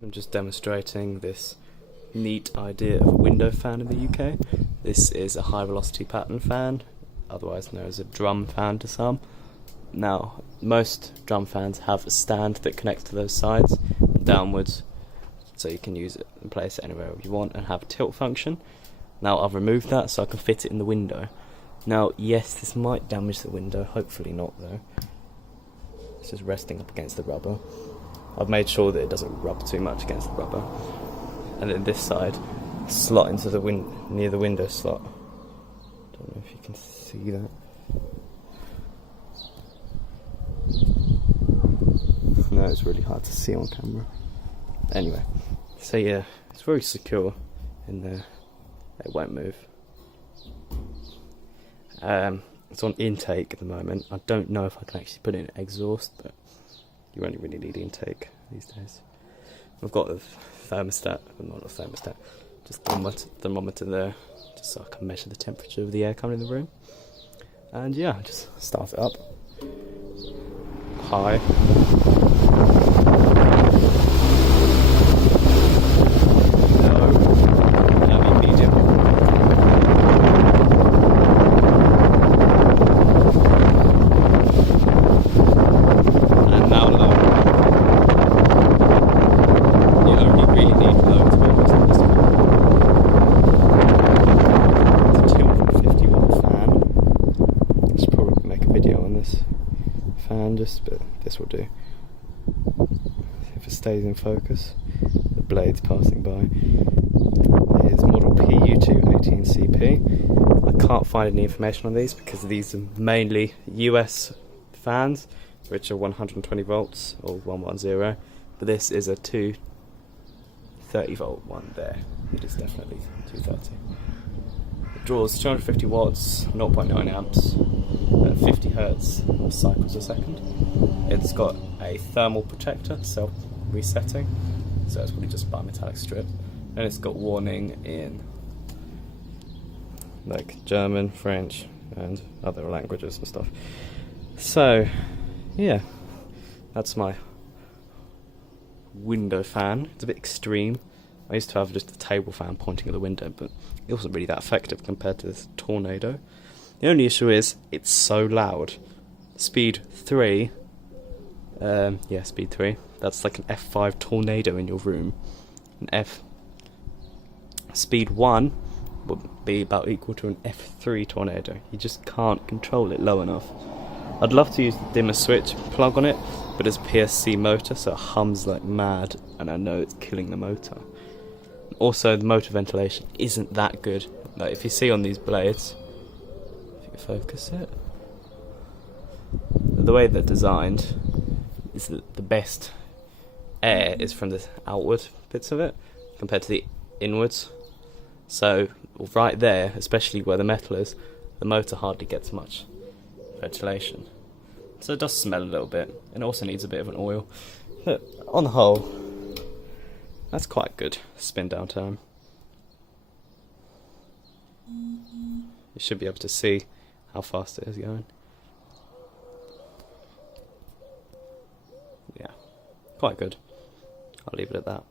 I'm just demonstrating this neat idea of a window fan in the UK. This is a high velocity pattern fan, otherwise known as a drum fan to some. Now, most drum fans have a stand that connects to those sides downwards, so you can use it and place it anywhere you want and have a tilt function. Now I've removed that so I can fit it in the window. Now yes, this might damage the window, hopefully not though. It's just resting up against the rubber. I've made sure that it doesn't rub too much against the rubber. And then this side, slot into the near the window slot. Don't know if you can see that. No, it's really hard to see on camera. Anyway, so yeah, it's very secure in there. It won't move. It's on intake at the moment. I don't know if I can actually put it in exhaust, but you only really need intake these days. I've got a thermostat, well, not a thermostat, just a thermometer there, just so I can measure the temperature of the air coming in the room. And yeah, just start it up. High. But this will do. If it stays in focus, the blade's passing by. Here's model PU218CP. I can't find any information on these because these are mainly US fans, which are 120 volts or 110, but this is a 230 volt one there. It is definitely 230. It draws 250 watts, 0.9 amps. 50 hertz cycles a second. It's got a thermal protector, self-resetting, so it's probably just bimetallic strip, and it's got warning in like German, French, and other languages and stuff. So, yeah, that's my window fan. It's a bit extreme. I used to have just a table fan pointing at the window, but it wasn't really that effective compared to this Tornado. The only issue is it's so loud. Speed 3, speed 3. That's like an F5 Tornado in your room. Speed 1 would be about equal to an F3 Tornado. You just can't control it low enough. I'd love to use the dimmer switch plug on it, but it's a PSC motor, so it hums like mad, and I know it's killing the motor. Also, the motor ventilation isn't that good. Like if you see on these blades, focus it. The way they're designed is that the best air is from the outward bits of it compared to the inwards. So right there, especially where the metal is, the motor hardly gets much ventilation. So it does smell a little bit, and it also needs a bit of an oil. But on the whole, that's quite good spin down time. You should be able to see how fast it is going. Yeah, quite good. I'll leave it at that.